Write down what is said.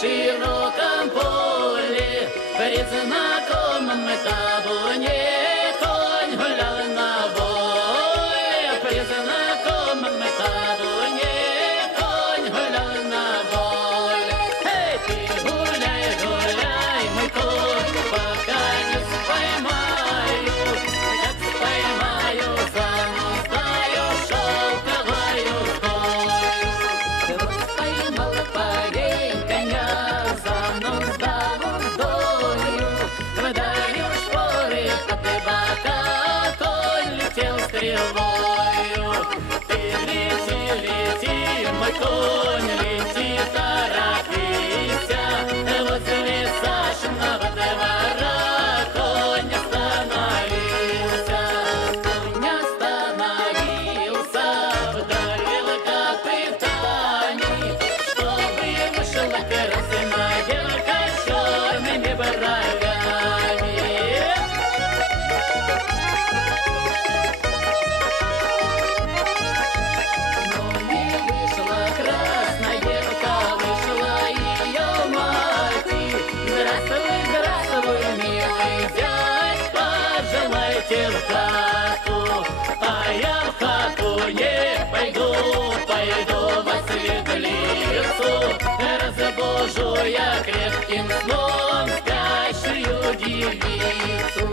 широком поле, при знакомом табуне конь гулял на воле, при знакомом табуне конь гулял на воле. Эй, ты гуляй, гуляй, мой конь, пока не споймаю, как споймаю, зануздаю шелковою стою. Поймал парень коня, зануздал уздою, вдаль шпоры от дыбака конь летел стрелою. Ты лети, лети, мой конь, лети, торопися, возле Сашиного двора конь остановился. Конь остановился, вдавил копытами, чтобы вышла красная девка с черными бровями. Но не вышла красная девка, вышла ее мать. Здравствуй, здравствуй, милый дядь, пожелайте в хату. А я в хату не пойду, пойду во светлицу. Разбужу я крепким сном спящую девицу.